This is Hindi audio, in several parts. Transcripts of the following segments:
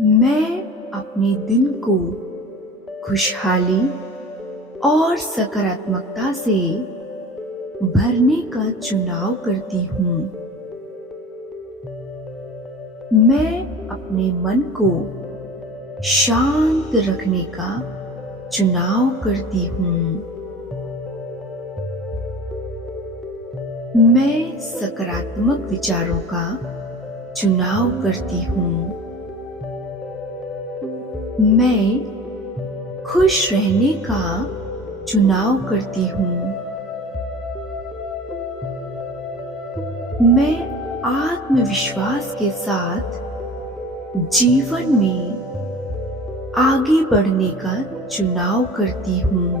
मैं अपने दिन को खुशहाली और सकारात्मकता से भरने का चुनाव करती हूँ। मैं अपने मन को शांत रखने का चुनाव करती हूँ। मैं सकारात्मक विचारों का चुनाव करती हूँ। मैं खुश रहने का चुनाव करती हूँ। मैं आत्मविश्वास के साथ जीवन में आगे बढ़ने का चुनाव करती हूँ।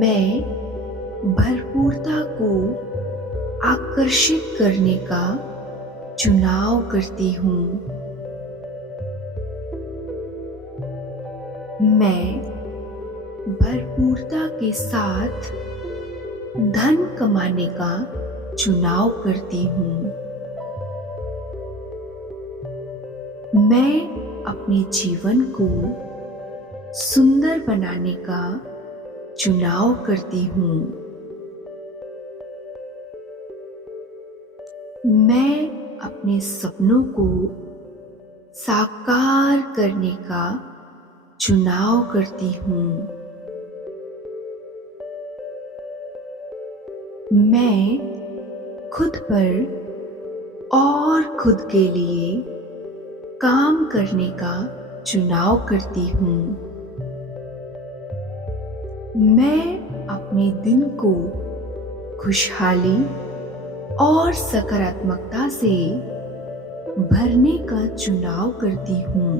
मैं भरपूरता को आकर्षित करने का चुनाव करती हूँ। मैं भरपूरता के साथ धन कमाने का चुनाव करती हूँ। मैं अपने जीवन को सुंदर बनाने का चुनाव करती हूँ। मैं अपने सपनों को साकार करने का चुनाव करती हूँ। मैं खुद पर और खुद के लिए काम करने का चुनाव करती हूँ। मैं अपने दिन को खुशहाली और सकारात्मकता से भरने का चुनाव करती हूँ।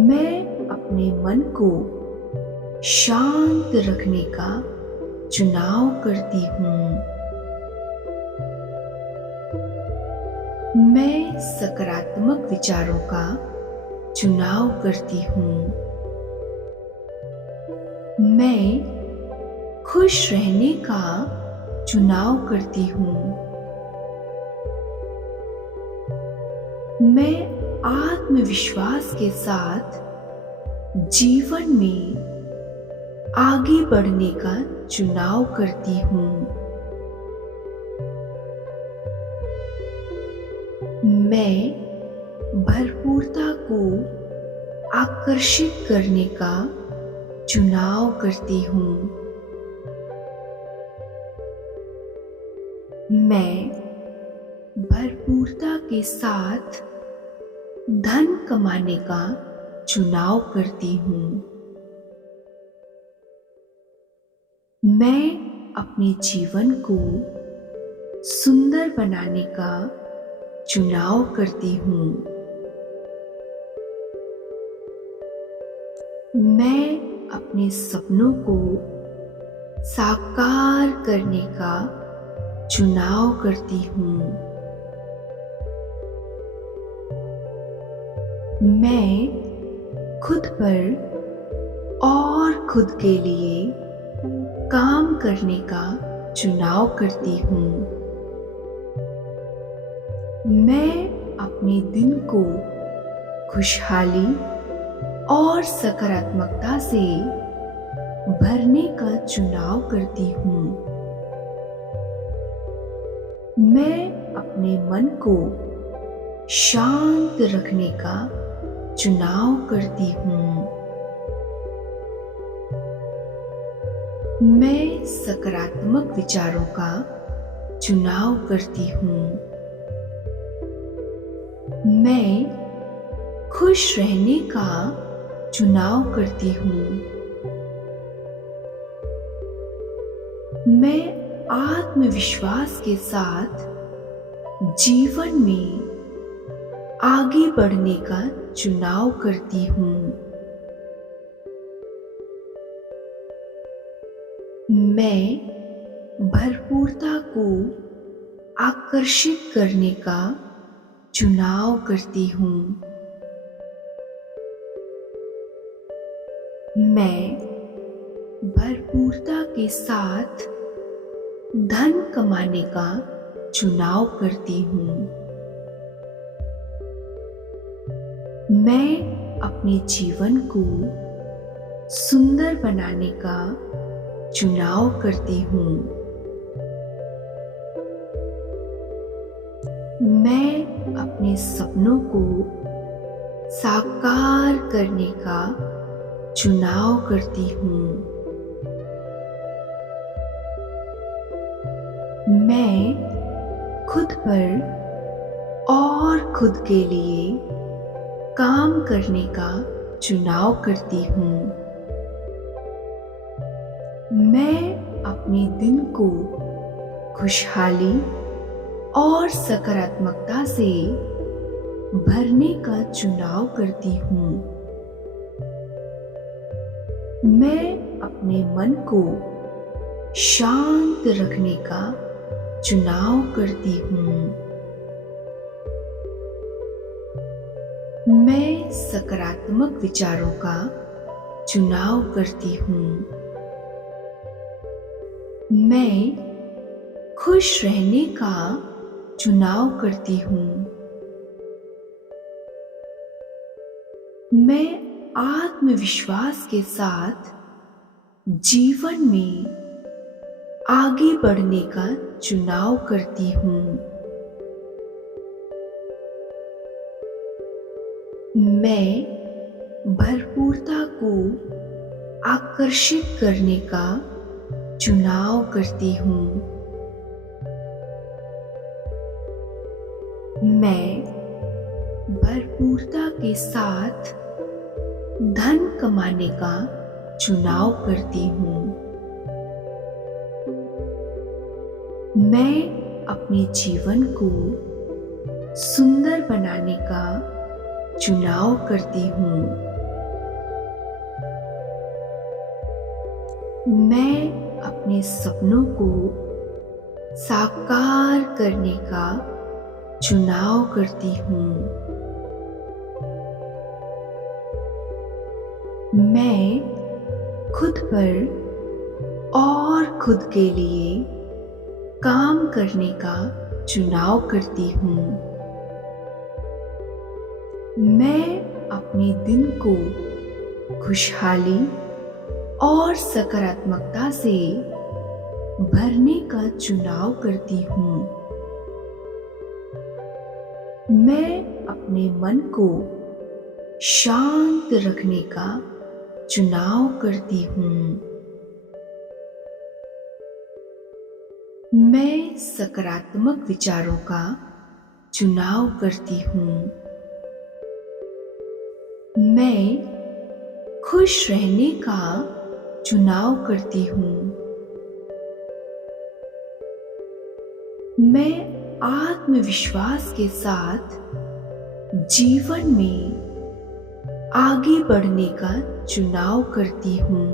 मैं अपने मन को शांत रखने का चुनाव करती हूँ। मैं सकारात्मक विचारों का चुनाव करती हूँ। मैं खुश रहने का चुनाव करती हूँ। मैं आत्मविश्वास के साथ जीवन में आगे बढ़ने का चुनाव करती हूँ। मैं भरपूरता को आकर्षित करने का चुनाव करती हूँ। मैं भरपूरता के साथ धन कमाने का चुनाव करती हूँ। मैं अपने जीवन को सुंदर बनाने का चुनाव करती हूँ। मैं अपने सपनों को साकार करने का चुनाव करती हूँ। मैं खुद पर और खुद के लिए काम करने का चुनाव करती हूँ। मैं अपने दिन को खुशहाली और सकारात्मकता से भरने का चुनाव करती हूँ। मैं अपने मन को शांत रखने का चुनाव करती हूँ। मैं सकारात्मक विचारों का चुनाव करती हूँ। मैं खुश रहने का चुनाव करती हूँ। मैं आत्मविश्वास के साथ जीवन में आगे बढ़ने का चुनाव करती हूँ। मैं भरपूरता को आकर्षित करने का चुनाव करती हूँ। मैं भरपूरता के साथ धन कमाने का चुनाव करती हूँ। मैं अपने जीवन को सुंदर बनाने का चुनाव करती हूँ। मैं अपने सपनों को साकार करने का चुनाव करती हूँ। मैं खुद पर और खुद के लिए काम करने का चुनाव करती हूँ। मैं अपने दिन को खुशहाली और सकारात्मकता से भरने का चुनाव करती हूँ। मैं अपने मन को शांत रखने का चुनाव करती हूँ। मैं सकारात्मक विचारों का चुनाव करती हूँ। मैं खुश रहने का चुनाव करती हूँ। मैं आत्मविश्वास के साथ जीवन में आगे बढ़ने का चुनाव करती हूँ। मैं भरपूरता को आकर्षित करने का चुनाव करती हूँ। मैं भरपूरता के साथ धन कमाने का चुनाव करती हूँ। मैं अपने जीवन को सुंदर बनाने का चुनाव करती हूँ। मैं अपने सपनों को साकार करने का चुनाव करती हूँ। मैं खुद पर और खुद के लिए काम करने का चुनाव करती हूँ। मैं अपने दिन को खुशहाली और सकारात्मकता से भरने का चुनाव करती हूँ। मैं अपने मन को शांत रखने का चुनाव करती हूँ। मैं सकारात्मक विचारों का चुनाव करती हूँ। मैं खुश रहने का चुनाव करती हूँ। मैं आत्मविश्वास के साथ जीवन में आगे बढ़ने का चुनाव करती हूँ।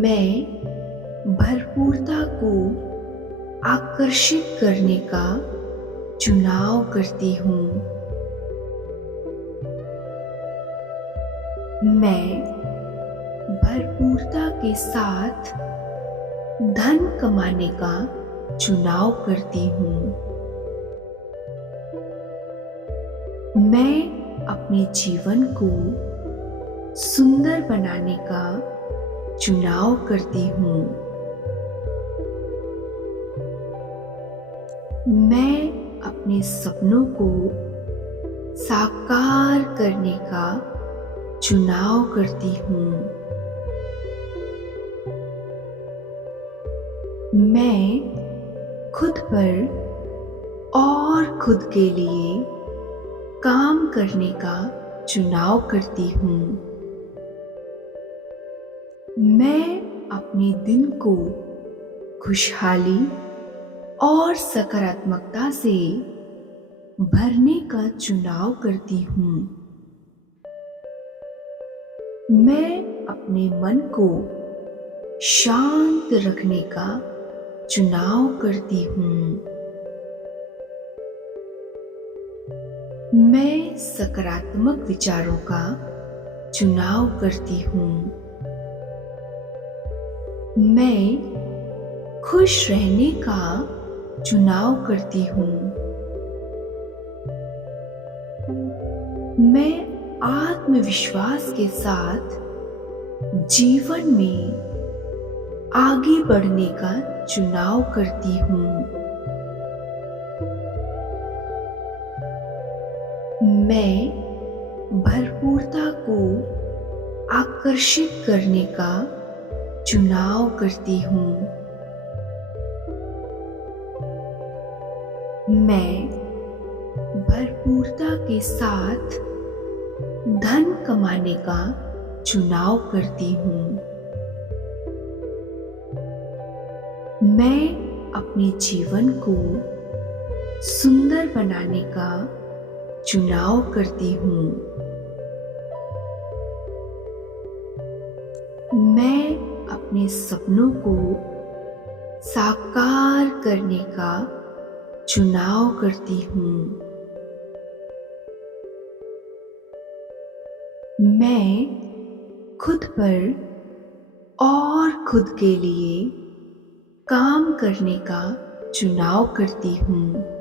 मैं भरपूरता को आकर्षित करने का चुनाव करती हूँ। मैं भरपूरता के साथ धन कमाने का चुनाव करती हूँ। मैं अपने जीवन को सुंदर बनाने का चुनाव करती हूँ। मैं अपने सपनों को साकार करने का चुनाव करती हूँ। मैं खुद पर और खुद के लिए काम करने का चुनाव करती हूँ। मैं अपने दिन को खुशहाली और सकारात्मकता से भरने का चुनाव करती हूँ। मैं अपने मन को शांत रखने का चुनाव करती हूँ। मैं सकारात्मक विचारों का चुनाव करती हूँ। मैं खुश रहने का चुनाव करती हूँ। मैं आत्मविश्वास के साथ जीवन में आगे बढ़ने का चुनाव करती हूँ। मैं भरपूरता को आकर्षित करने का चुनाव करती हूँ। मैं भरपूरता के साथ धन कमाने का चुनाव करती हूँ। मैं अपने जीवन को सुंदर बनाने का चुनाव करती हूँ। मैं अपने सपनों को साकार करने का चुनाव करती हूँ। मैं खुद पर और खुद के लिए काम करने का चुनाव करती हूँ।